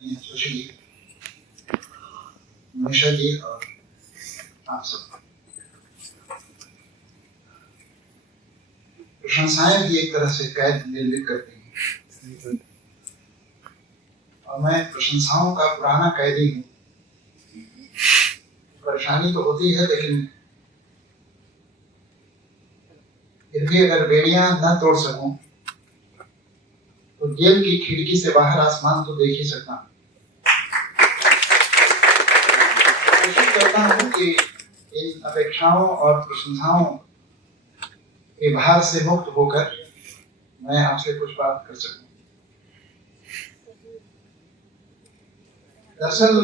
सुशील, मनीषा जी और आप सब। प्रशंसाएं भी एक तरह से कैद निर्मित करती हैं और मैं प्रशंसाओं का पुराना कैदी हूँ। परेशानी तो होती है, लेकिन फिर भी अगर बेड़ियां न तोड़ सकूं तो जेल की खिड़की से बाहर आसमान तो देख ही सकता हूँ। कोशिश करता हूँ कि इन अपेक्षाओं और प्रशंसाओं के भार से मुक्त होकर मैं आपसे कुछ बात कर सकूं। दरअसल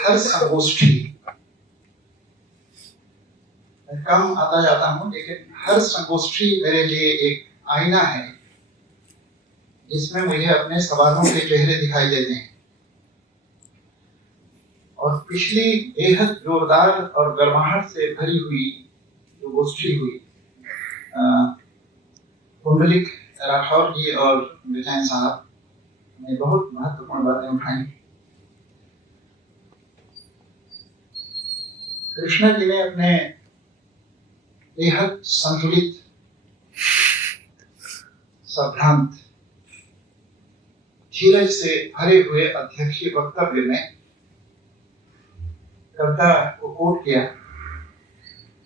हर संगोष्ठी, मैं कम आता जाता हूँ, लेकिन हर संगोष्ठी मेरे लिए एक आईना है जिसमें मुझे अपने सवालों के चेहरे दिखाई देते हैं। और पिछली बेहद जोरदार और गर्माहट से भरी हुई जो गोष्ठी हुई, पुंडलिक राठौर जी और विजय साहब ने बहुत महत्वपूर्ण बातें उठाई। कृष्णा जी ने अपने बेहद संतुलित, संभ्रांत, धीरज से भरे हुए अध्यक्षीय वक्तव्य में कविता को कोट किया,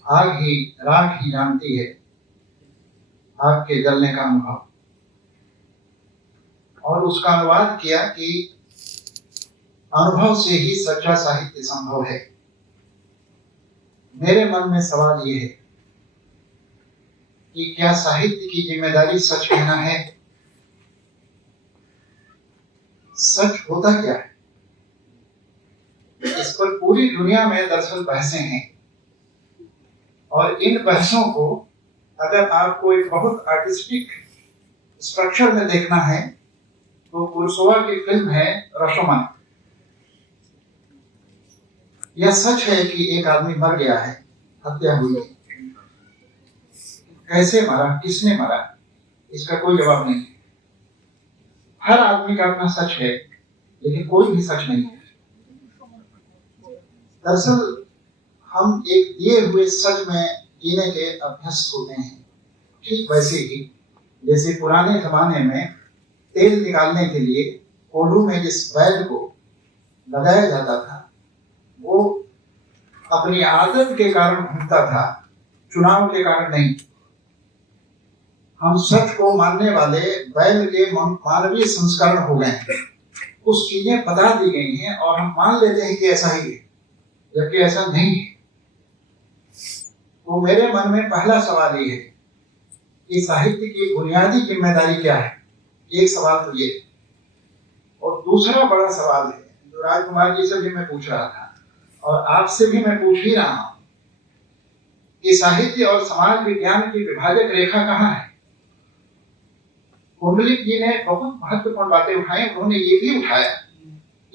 आग ही राख ही जानती है आग के जलने का अनुभव, और उसका अनुवाद किया कि अनुभव से ही सच्चा साहित्य संभव है। मेरे मन में सवाल ये है कि क्या साहित्य की जिम्मेदारी सच कहना है? सच होता क्या है? इस पर पूरी दुनिया में दरअसल बहसें हैं, और इन बहसों को अगर आपको एक बहुत आर्टिस्टिक स्ट्रक्चर में देखना है तो कुरसोवा की फिल्म है रशोमन। यह सच है कि एक आदमी मर गया है, हत्या हुई है। कैसे मरा, किसने मरा, इसका कोई जवाब नहीं है। हर आदमी का अपना सच है, लेकिन कोई भी सच नहीं है। दरअसल हम एक दिए हुए सच में जीने के अभ्यस्त होते हैं। ठीक वैसे ही जैसे पुराने जमाने में तेल निकालने के लिए कोल्हू में जिस बैल को लगाया जाता था, वो अपनी आदत के कारण घूमता था, चुनाव के कारण नहीं। हम सच को मानने वाले बैल के मानवीय संस्करण हो गए हैं। कुछ चीजें बता दी गई हैं और हम मान लेते हैं कि ऐसा ही है, जबकि ऐसा नहीं है। तो मेरे मन में पहला सवाल ये है कि साहित्य की बुनियादी जिम्मेदारी क्या है। एक सवाल तो ये, और दूसरा बड़ा सवाल है जो राजकुमार जी से भी मैं पूछ रहा था और आपसे भी मैं पूछ ही रहा हूं, कि साहित्य और समाज विज्ञान की विभाजक रेखा कहाँ है? पुंडलिक जी ने बहुत महत्वपूर्ण बातें उठाई। उन्होंने ये भी उठाया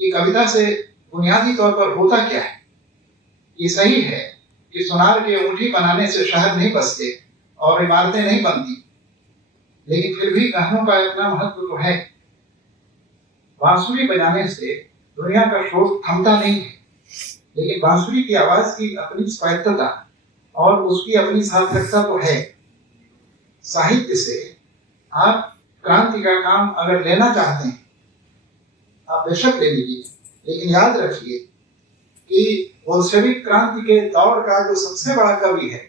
कि कविता से बुनियादी तौर पर होता क्या है। ये सही है कि सुनार की अंगूठी बनाने से शहर नहीं बसते और इमारतें नहीं बनती, लेकिन फिर भी गानों का इतना महत्व तो है। बांसुरी बजाने से दुनिया का शोर थमता नहीं है, लेकिन बांसुरी की आवाज की अपनी स्वायत्तता और उसकी अपनी सार्थकता तो है। साहित्य से आप क्रांति का काम अगर लेना चाहते हैं, आप बेशक ले लीजिए, लेकिन याद रखिए कि बोल्शेविक क्रांति के दौर का जो सबसे बड़ा कवि है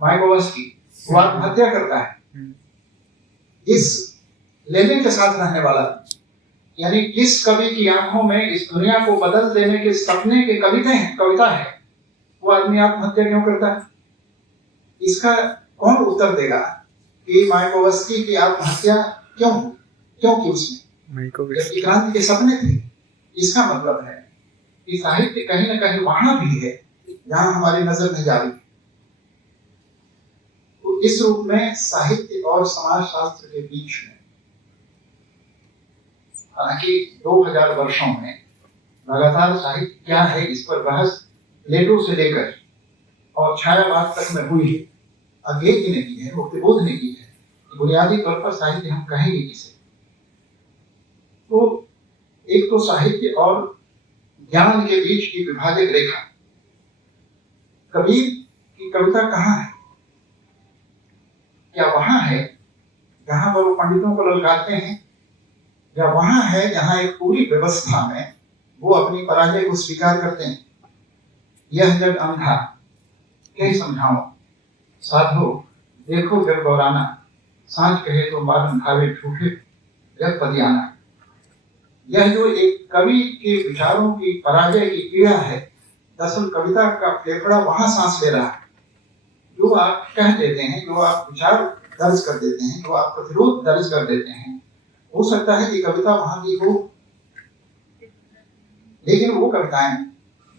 मायाकोव्स्की, वो आत्महत्या करता है। इस लेनिन के साथ रहने वाला, यानी जिस कवि की आंखों में इस दुनिया को बदल देने के सपने के कविता है, वो आदमी आत्महत्या क्यों करता है? इसका कौन उत्तर देगा कि मायाकोव्स्की की आत्महत्या क्यों की उसने, जबकि क्रांति के सपने थे? इसका मतलब है कि साहित्य कहीं ना कहीं वहां भी है जहां हमारी नजर नहीं जा रही। तो इस रूप में साहित्य और समाज शास्त्र के बीच में, हालांकि 2000 वर्षों में लगातार साहित्य क्या है इस पर बहस प्लेटो से लेकर और छायावाद तक में हुई है। अगेती ने की है, मुक्तिबोध ने की है। बुनियादी तौर पर साहित्य हम कहेंगे किसे? तो एक तो साहित्य और ज्ञान के बीच की विभाजक रेखा। कबीर की कविता कहाँ है? क्या वहां है जहां पर वो पंडितों को ललकारते हैं, या वहां है जहां एक पूरी व्यवस्था में वो अपनी पराजय को स्वीकार करते हैं? यह जग अंधा कहीं समझाओ, साधो देखो जग गौराना, सांझ कहे तो मारन भावे झूठे जग पदियाना। यह जो एक कवि के विचारों की पराजय की पीड़ा है, दरअसल कविता का फेफड़ा वहां सांस ले रहा है। जो आप कह देते हैं, जो आप विचार दर्ज कर देते हैं, जो आप प्रतिरोध दर्ज कर देते हैं, हो सकता है कि कविता वहां की हो, लेकिन वो कविताएं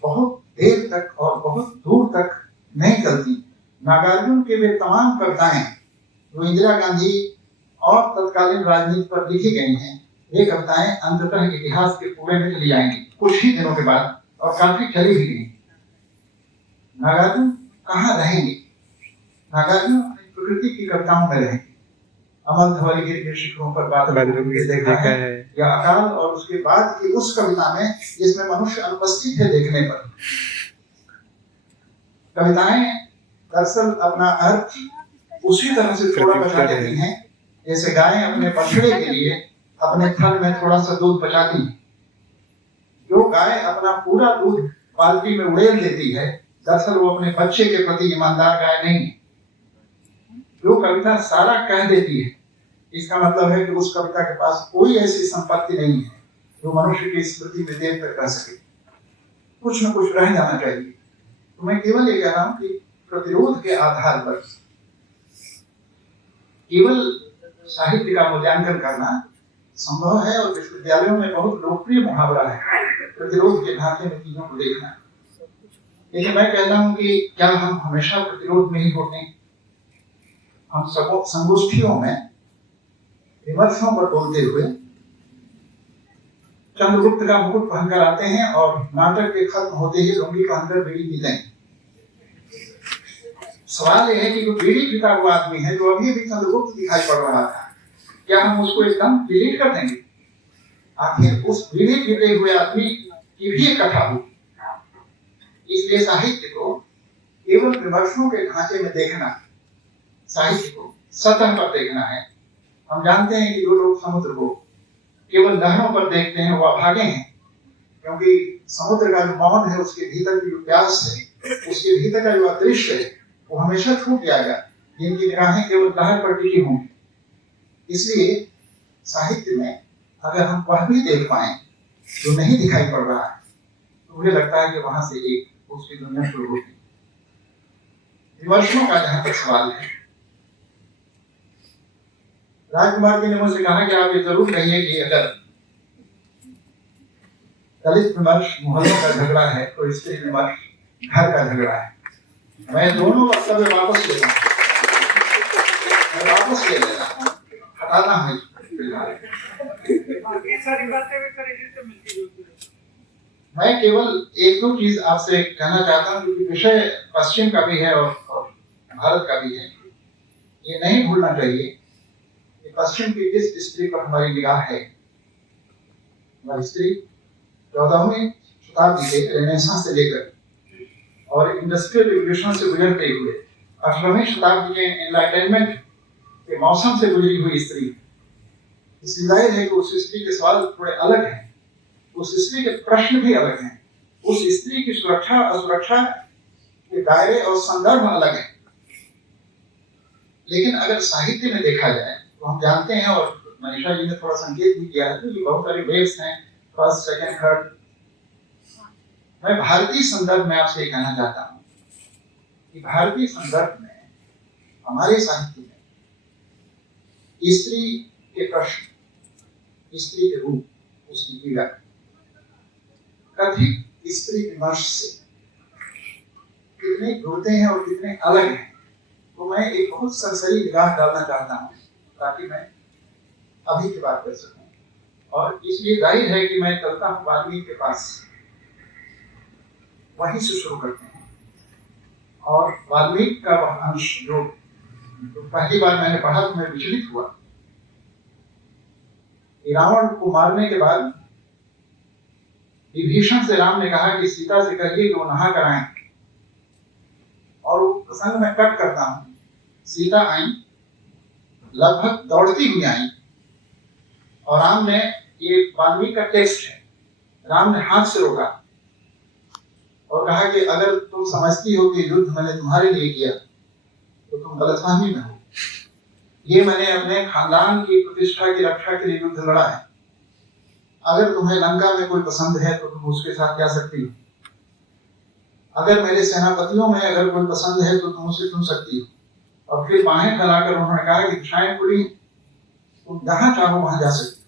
बहुत देर तक और बहुत दूर तक नहीं चलती। नागार्जुन के वे तमाम कविताएं जो इंदिरा गांधी और तत्कालीन राजनीति पर लिखी गई हैं, ये कविताएं अंततः इतिहास के कुएं में चली जाएंगी कुछ ही दिनों के बाद, और काफी चली भी गई। नागार्जुन कहाँ रहेंगे? नागार्जुन प्रकृति की कविताओं में रहेंगे। अमल धवलगिरी के शिखरों पर बादलों के देखा है, या अकाल और उसके बाद की उस कविता में जिसमें मनुष्य अनुपस्थित है देखने पर। कविताएं दरअसल अपना अर्थ उसी तरह से थोड़ा बचा देती हैं जैसे गायें अपने बछड़े के लिए अपने थन में थोड़ा सा दूध बचाती है। जो गाय अपना पूरा दूध बाल्टी में उड़ेल देती है, दरअसल वो अपने बच्चे के प्रति ईमानदार गाय नहीं है। जो कविता सारा कह देती है, इसका मतलब है कि उस कविता के पास कोई ऐसी संपत्ति नहीं है जो मनुष्य की स्मृति में देर तक रह सके। कुछ न कुछ रह जाना चाहिए। तो मैं केवल ये कह रहा हूं कि प्रतिरोध के आधार पर केवल साहित्य का मूल्यांकन करना संभव है, और विश्वविद्यालयों में बहुत लोकप्रिय मुहावरा है प्रतिरोध के ढांचे में चीजों को देखना। लेकिन मैं कहता हूं कि क्या हम हमेशा प्रतिरोध में ही होते हैं? हम सब संगोष्ठियों में विमर्शों पर बोलते हुए चंद्रगुप्त का मुकुट पहनकर आते हैं और नाटक के खत्म होते ही लुंगी पहनकर बीड़ी पीते हैं। सवाल यह है कि जो बीड़ी पीता हुआ आदमी है, जो अभी भी चंद्रगुप्त दिखाई पड़ रहा था, क्या हम उसको एकदम डिलीट कर देंगे? आखिर उस बीड़ी पीते हुए आदमी की भी एक कथा होगी। इसलिए साहित्य को केवल विमर्शों के ढांचे में देखना, साहित्य को सतह पर देखना है। हम जानते हैं कि जो लोग समुद्र को केवल लहरों पर देखते हैं वो अभागे हैं, क्योंकि समुद्र का जो मौन है, उसके भीतर की जो प्यास है, उसके भीतर का जो अदृश्य है, वो हमेशा छूट जाएगा जिनकी निगाहें केवल लहर पर टिकी होंगी। इसलिए साहित्य में अगर हम वह भी देख पाए जो नहीं दिखाई पड़ रहा है, तो मुझे लगता है कि वहां से एक उसकी दुनिया शुरू होती है। विमर्शों का जहां तक सवाल है, राजकुमार जी ने मुझसे कहा कि आप ये जरूर कहिए कि अगर दलित विमर्श मोहल्ले का झगड़ा है तो स्त्री विमर्श घर का झगड़ा है। मैं दोनों वक्तव्य वापस लेता हूँ, मैं वापस ले लेता हूँ, हटाना है। मैं केवल एक दो चीज आपसे कहना चाहता हूँ, क्योंकि विषय पश्चिम का भी है और भारत का भी है। ये नहीं भूलना चाहिए कि पश्चिम की किस स्त्री पर हमारी निगाह है। हमारी स्त्री 14वीं शताब्दी के रेनेसां से लेकर और इंडस्ट्रियल रिवोल्यूशन से गुजरते हुए 18वीं शताब्दी के एनलाइटनमेंट के मौसम से गुजरी हुई स्त्री, इसलिए जाहिर है कि उस स्त्री के सवाल थोड़े अलग हैं, उस स्त्री के प्रश्न भी अलग हैं, उस स्त्री की सुरक्षा असुरक्षा के दायरे और संदर्भ अलग है। लेकिन अगर साहित्य में देखा जाए तो हम जानते हैं, और मनीषा जी ने थोड़ा संकेत भी किया है, तो ये बहुत सारे वेव्स हैं, फर्स्ट सेकंड थर्ड। मैं भारतीय संदर्भ में आपसे कहना चाहता हूँ कि भारतीय संदर्भ में हमारे साहित्य में स्त्री के प्रश्न, स्त्री के रूप, उसकी पीड़ा कथित स्त्री विमर्श से कितने जुड़ते हैं और कितने अलग हैं, तो मैं एक बहुत सरसरी निगाह डालना चाहता हूँ ताकि मैं अभी की बात कर सकूं। और इसलिए जाहिर है कि मैं चलता हूँ वाल्मीकि के पास, वहीं से शुरू करते हैं। और वाल्मीकि का वह अंश जो पहली बार मैंने पढ़ा तो मैं विचलित हुआ। रावण को मारने के बाद विभीषण से राम ने कहा कि सीता से कहिए कि वो नहा कर आए, और वो प्रसंग में कट करता हूं। सीता आई, लगभग दौड़ती हुई आई, और राम ने, ये वाल्मीकि का टेक्स्ट है, राम ने हाथ से रोका और कहा कि अगर तुम समझती हो कि युद्ध मैंने तुम्हारे लिए किया तो तुम गलतफहमी में हो। ये मैंने अपने खानदान की प्रतिष्ठा की रक्षा के लिए युद्ध लड़ा है। अगर तुम्हें लंका में कोई पसंद है तो तुम उसके साथ जा सकती हो, अगर मेरे सेनापतियों में अगर कोई पसंद है तो तुम उसे चुन सकती हो। और फिर बाहें फैलाकर उन्होंने कहा कि दिशाएं खुली, तुम जहां चाहो वहां जा सकती हो।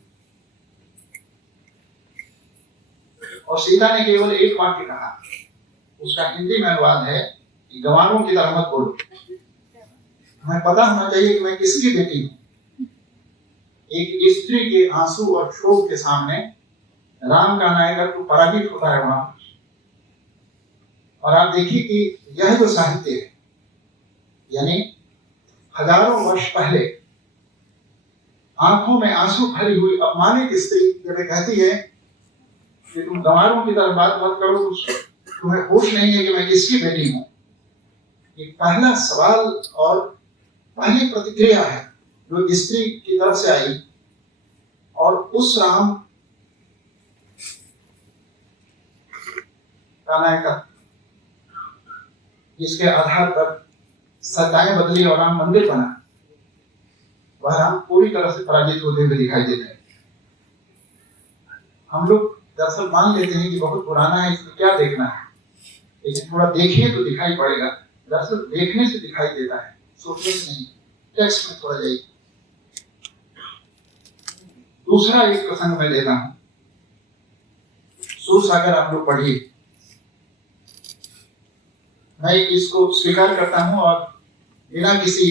और सीता ने केवल एक वाक्य कहा, उसका हिंदी में अनुवाद है कि गंवारों की तरह मत बोलो, तुम्हें पता होना चाहिए कि मैं किसकी बेटी हूं। एक स्त्री के आंसू और क्षोभ के सामने राम का नायकत्व पराजित होता है वहां। और आप देखिए कि यह जो साहित्य है, यानी हजारों वर्ष पहले आंखों में आंसू भरी हुई अपमानित स्त्री जब कहती है कि तुम गंवारों की तरह बात मत करो, तुम्हें होश नहीं है कि मैं किसकी बेटी हूं। ये पहला सवाल और पहली प्रतिक्रिया है जो स्त्री की तरफ से आई। और उस राम का नायकत्व जिसके आधार पर सत्ताएं बदली और राम मंदिर बना, वह राम पूरी तरह से पराजित होते हुए दिखाई देते हैं। हम लोग दरअसल मान लेते हैं कि बहुत पुराना है, इसमें क्या देखना है, लेकिन थोड़ा देखिए तो दिखाई पड़ेगा। दरअसल देखने से दिखाई देता है, सोचने से नहीं। टेक्स्ट में थोड़ा जाइए। दूसरा एक प्रसंग मैं लेता हूं, सूरसागर आप लोग पढ़िए। मैं इसको स्वीकार करता हूं और बिना किसी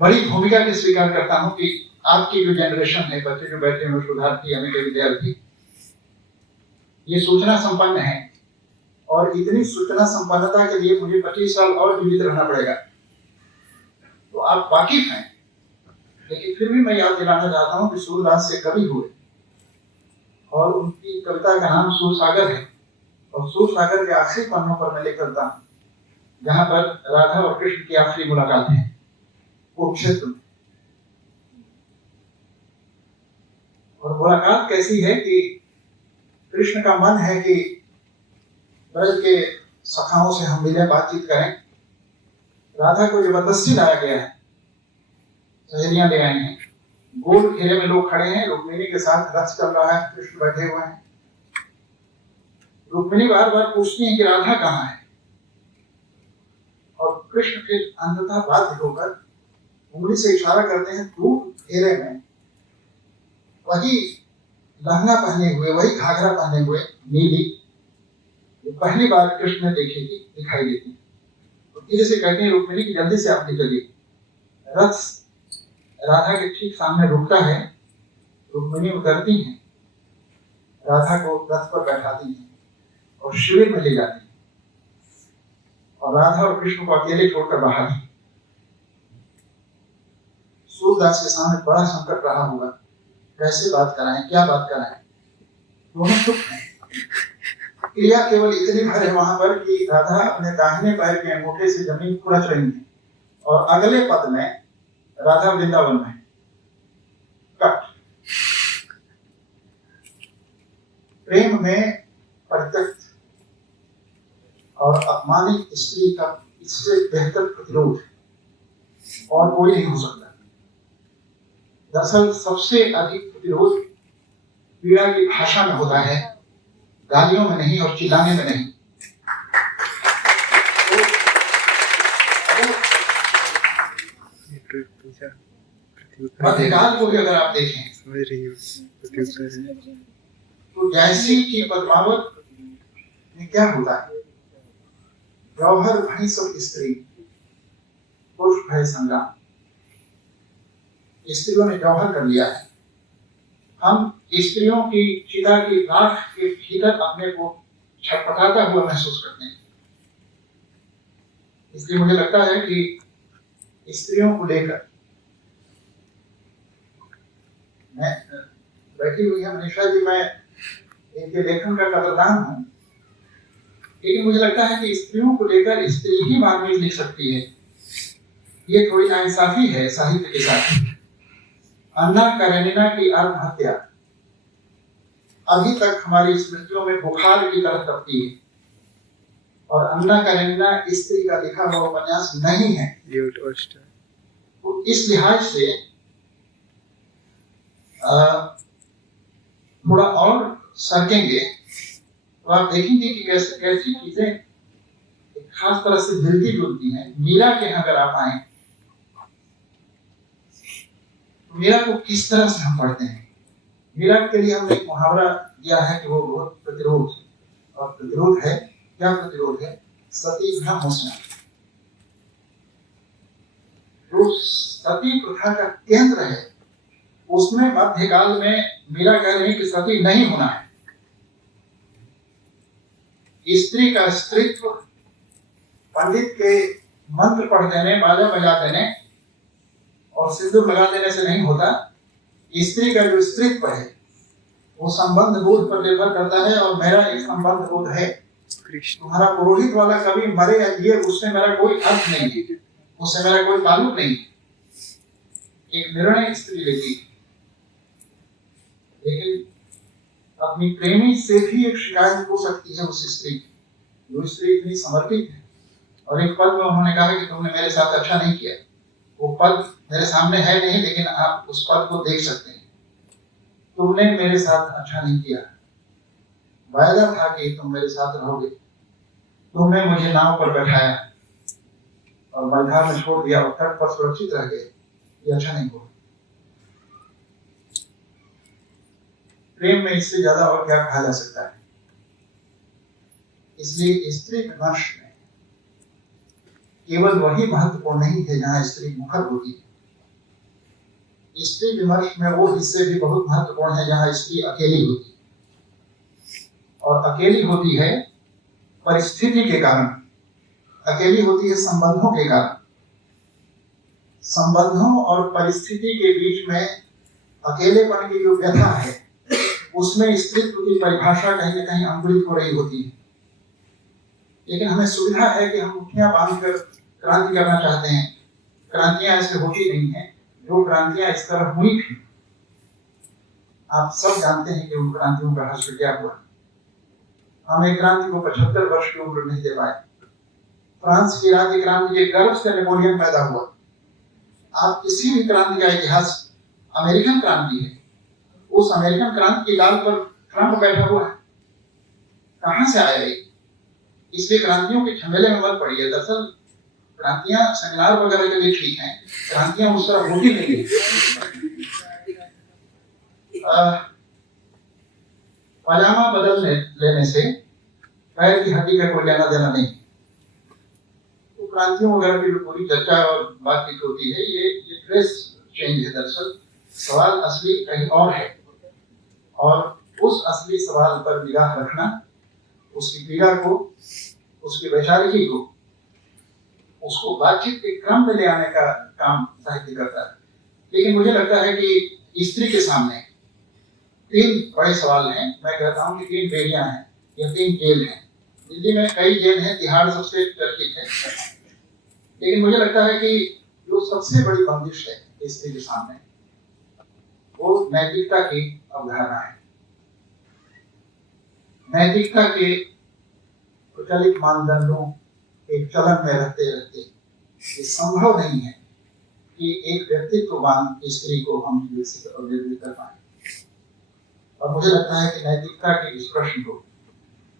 बड़ी भूमिका के स्वीकार करता हूं कि आपकी जो जनरेशन है, बच्चे जो बैठे हैं, शोधार्थी, अभी के विद्यार्थी, ये सूचना संपन्न है। और इतनी सूचना संपन्नता के लिए मुझे 25 साल और जीवित रहना पड़ेगा, तो आप वाकिफ हैं। लेकिन फिर भी मैं याद दिलाना चाहता हूं कि सूरदास से कवि हुए और उनकी कविता का नाम सूरसागर है। और सूरसागर के आखिरी पन्नों पर मैं लिख करता हूं, जहां पर राधा और कृष्ण की आखिरी मुलाकात है, वो क्षेत्र में। और मुलाकात कैसी है कि कृष्ण का मन है कि ब्रज के सखाओं से हम मिले, बातचीत करें। राधा को जबरदस्ती लाया गया है, सहेलियां ले आई हैं, गोल घेरे में लोग खड़े हैं, रुक्मिणी के साथ रथ चल रहा है, कृष्ण बैठे हुए हैं। रुक्मिणी बार बार पूछती है कि राधा कहाँ है, और कृष्ण फिर अंततः बाध्य होकर उंगली से इशारा करते हैं दूर घेरे में वही लहंगा पहने हुए, वही घाघरा पहने हुए नीली, जो पहली बार कृष्ण ने देखी थी, दिखाई देती। तो धीरे से कहते हैं रुक्मिणी की जल्दी से आप निकलिए। रथ राधा के ठीक सामने रुकता है, रुक्मिणी उतरती है, राधा को रथ पर बैठाती है और शिविर में ले जाती है, और राधा और कृष्ण को अकेले छोड़कर बाहर। सूरदास के सामने बड़ा संकट रहा होगा, कैसे बात कराएं, क्या बात कराएं। दोनों चुप हैं। क्रिया केवल इतनी भर है वहां पर कि राधा अपने दाहिने पैर के अंगूठे से जमीन खुरच रही है, और अगले पद में राधा वृंदावन में। कट। प्रेम में परित्यक्त और अपमानित स्त्री का इससे बेहतर प्रतिरोध और कोई नहीं हो सकता। दरअसल सबसे अधिक प्रतिरोध पीड़ा की भाषा में होता है, गालियों में नहीं और चिल्लाने में नहीं। मध्यकाल को भी अगर आप देखें तो जैसी की पद्मावत में क्या होता है, जौहर भई सब स्त्री पुरुष भय संग्राम। स्त्रियों ने जौहर कर लिया है। हम स्त्रियों की चिता की राख के भीतर अपने को छटपटाता हुआ महसूस करते हैं। इसलिए मुझे लगता है कि स्त्रियों को लेकर मैं बैठी हुई है मनीषा जी, मैं इनके लेखन का कदरदान हूं, लेकिन मुझे लगता है कि स्त्रियों को लेकर स्त्री ही मार्मिक लिख सकती है। ये थोड़ी नाइंसाफी है साहित्य के साथ। अन्ना कारेनिना की आत्महत्या अभी तक हमारी स्मृतियों में बुखार की तरह तपती है, और अन्ना कारेनिना स्त्री का लिखा हुआ उपन्यास नहीं है। तो इस लिहाज से थोड़ा और सरकेंगे तो आप देखेंगे कि कैसे कैसी चीजें खास तरह से मिलती जुलती हैं। मीरा के यहाँ अगर आप आए तो मीरा को किस तरह से हम पढ़ते हैं। मीरा के लिए हमने एक मुहावरा दिया है कि वो बहुत प्रतिरोध, और प्रतिरोध है, क्या प्रतिरोध है? सती भ्रम होना। जो सती प्रथा का केंद्र है उसमें मध्यकाल में मीरा कह रही कि सती नहीं होना है। स्त्री का स्त्रीत्व पंडित के मंत्र पढ़ देने, बाजा बजा देने और सिंदूर लगा देने से नहीं होता। स्त्री का जो स्त्रीत्व है वो संबंध बोध पर निर्भर करता है, और मेरा एक संबंध बोध है। तुम्हारा पुरोहित वाला कभी मरे या जिए उससे मेरा कोई अर्थ नहीं है, उससे मेरा कोई ताल्लुक नहीं है। एक निर्णय स्त्री लेती है, लेकिन अपनी प्रेमी से भी एक शिकायत हो सकती है उस स्त्री की, जो स्त्री इतनी समर्पित है। और एक पद में उन्होंने कहा कि तुमने मेरे साथ अच्छा नहीं किया। वो पद मेरे सामने है नहीं, लेकिन आप उस पद को देख सकते हैं। तुमने मेरे साथ अच्छा नहीं किया, वायदा था कि तुम मेरे साथ रहोगे, तुमने मुझे नाव पर बैठाया और मझधार में छोड़ दिया और तट पर सुरक्षित रह गए। ये अच्छा नहीं हुआ। प्रेम में इससे ज्यादा और क्या कहा जा सकता है। इसलिए स्त्री विमर्श में केवल वही महत्वपूर्ण नहीं है जहां स्त्री मुखर होती है। स्त्री विमर्श में वो हिस्से भी बहुत महत्वपूर्ण है जहां स्त्री अकेली होती है, और अकेली होती है परिस्थिति के कारण, अकेली होती है संबंधों के कारण। संबंधों और परिस्थिति के बीच में अकेलेपन की जो व्यथा है उसमें स्त्रीत्व की परिभाषा कहीं न कहीं अंकुरित हो रही होती है। लेकिन हमें सुविधा है कि हम मुठ्ठियां बांधकर क्रांति करना चाहते हैं। क्रांतियां ऐसे होती नहीं है। जो क्रांतियां इस तरह हुई थी, आप सब जानते हैं कि उन क्रांतियों का हश्र क्या हुआ। हम एक क्रांति को 75 वर्ष की उम्र नहीं दे पाए। फ्रांस की राज्य क्रांति के गर्भ से नेपोलियन पैदा हुआ। आप किसी भी क्रांति का इतिहास, अमेरिकन क्रांति है, उस अमेरिकन क्रांति की डाल पर ट्रंप बैठा हुआ है। कहां से आया ये? इसलिए क्रांतियों के झमेले में मत पड़िए। दरअसल क्रांतियां सेमिनार वगैरह के लिए ठीक हैं, क्रांतियां उस तरह होती नहीं है। पजामा बदल लेने से पैर की हड्डी का कोई लेना देना नहीं। तो क्रांतियों वगैरह की जो पूरी चर्चा और बातचीत होती है, ये ड्रेस चेंज है। दरअसल सवाल असली कहीं और है, और उस असली सवाल पर निगाह रखना, उसकी पीड़ा को, उसकी वैचारिकी को, उसको बातचीत के क्रम में ले आने का काम साहित्य करता है। लेकिन मुझे लगता है कि स्त्री के सामने 3 बड़े सवाल हैं। मैं कहता हूँ कि 3 बेड़ियां हैं या 3 जेल हैं। दिल्ली में कई जेल हैं, तिहाड़ सबसे चर्चित है, लेकिन मुझे लगता है कि जो सबसे बड़ी बंदिश है स्त्री के सामने वो नैतिकता की अवधारणा है। नैतिकता के प्रचलित मानदंडों एक चलन में रहते रहते ये संभव नहीं है कि एक व्यक्तित्ववान स्त्री को हम विकसित और निर्मित कर पाए। और मुझे लगता है कि नैतिकता के इस प्रश्न को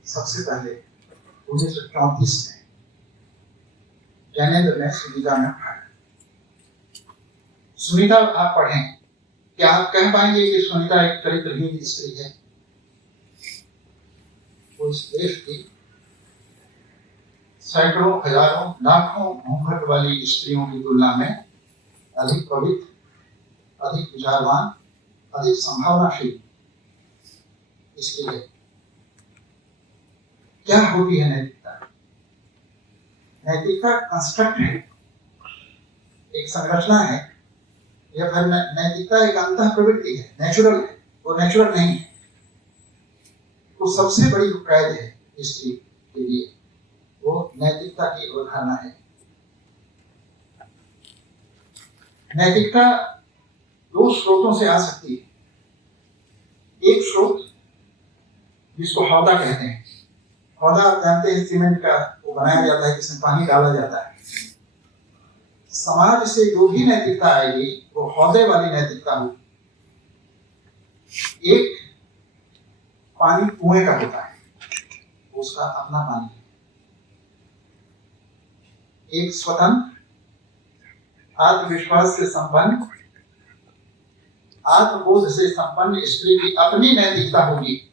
सबसे पहले 1934 में ज्ञानेंद्र ने सुनीता में उठाया। सुनीता आप पढ़ें, क्या आप कह पाएंगे कि सुनीता एक चरित्रहीन स्त्री है? वो इस देश की सैकड़ों, हजारों, लाखों घूंघट वाली स्त्रियों की तुलना में अधिक पवित्र, अधिक विचारवान, अधिक संभावनाशील स्त्री है। क्या होती है नैतिकता? नैतिकता कंस्ट्रक्ट है, एक संरचना है, या फिर नैतिकता एक अंतः प्रवृत्ति है, नेचुरल है? वो नेचुरल नहीं है। तो सबसे बड़ी जो कैद है स्त्री के लिए वो नैतिकता की अवधारणा है। नैतिकता दो स्रोतों से आ सकती है। एक स्रोत जिसको हौदा कहते हैं। हौदा आप जानते हैं सीमेंट का वो बनाया जाता है, जिसमें पानी डाला जाता है। समाज से जो भी नैतिकता आएगी वो हौदे वाली नैतिकता होगी। एक पानी कुएं का होता है, उसका अपना पानी है। एक स्वतंत्र आत्मविश्वास से संपन्न आत्मबोध से संपन्न स्त्री की अपनी नैतिकता होगी।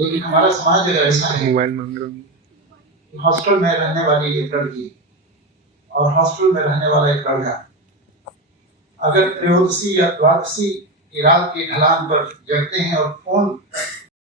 लेकिन हमारा समाज अगर ऐसा है, हॉस्टल में रहने वाली एक लड़की और हॉस्टल में रहने वाला एक लड़का अगर त्रयोदशी या द्वादशी की रात की ढलान पर जगते हैं और फोन